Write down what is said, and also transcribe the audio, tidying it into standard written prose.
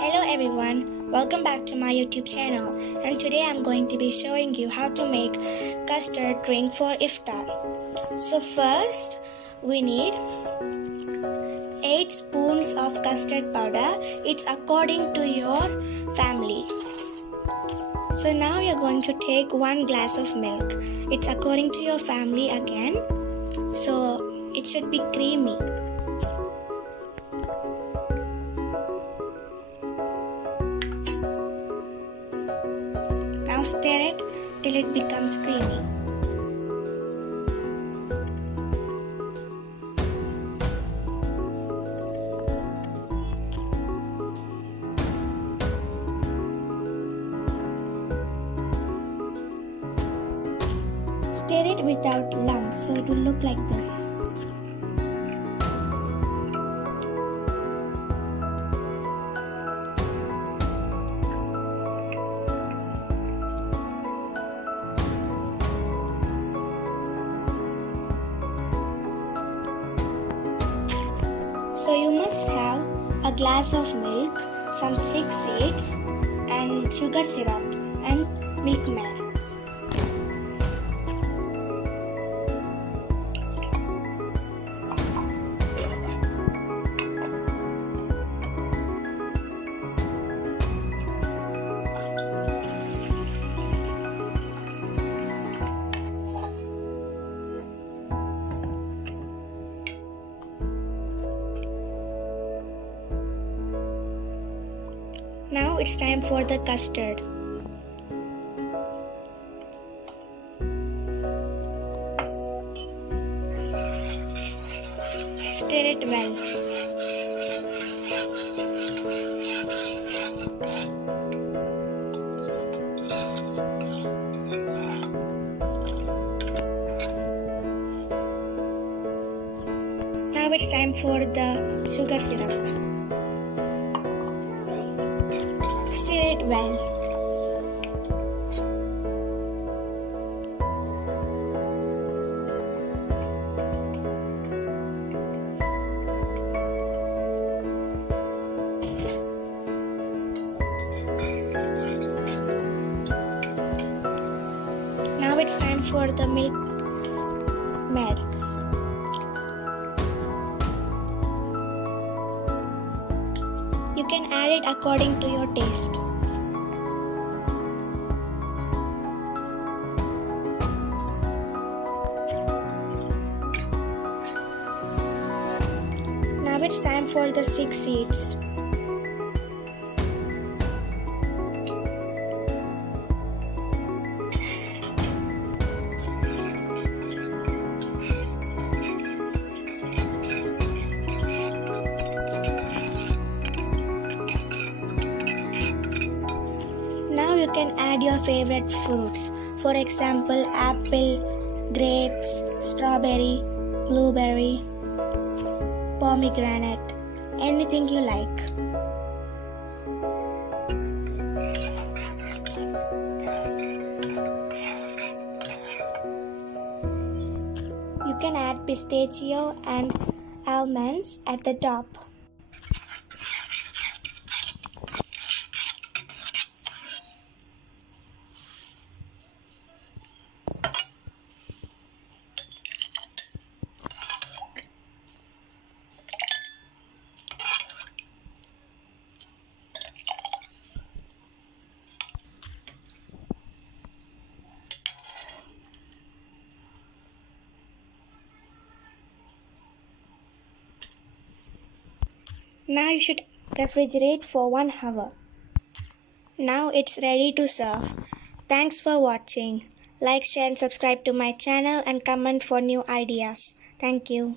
Hello everyone, welcome back to my YouTube channel, and today I'm going to be showing you how to make custard drink for iftar. So first we need 8 spoons of custard powder. It's according to your family. So now you're going to take 1 glass of milk. It's according to your family again. So it should be creamy. Now stir it till it becomes creamy. Stir it without lumps so it will look like this. So you must have a glass of milk, some CHIK seeds and sugar syrup and milk maid. Now it's time for the custard. Stir it well. Now it's time for the sugar syrup. Stir it well. Now it's time for the milk maid. You can add it according to your taste. Now it's time for the CHIK seeds. Now you can add your favorite fruits. For example, apple, grapes, strawberry, blueberry, pomegranate, anything you like. You can add pistachio and almonds at the top. Now you should refrigerate for 1 hour. Now it's ready to serve. Thanks for watching. Like, share and subscribe to my channel and comment for new ideas. Thank you.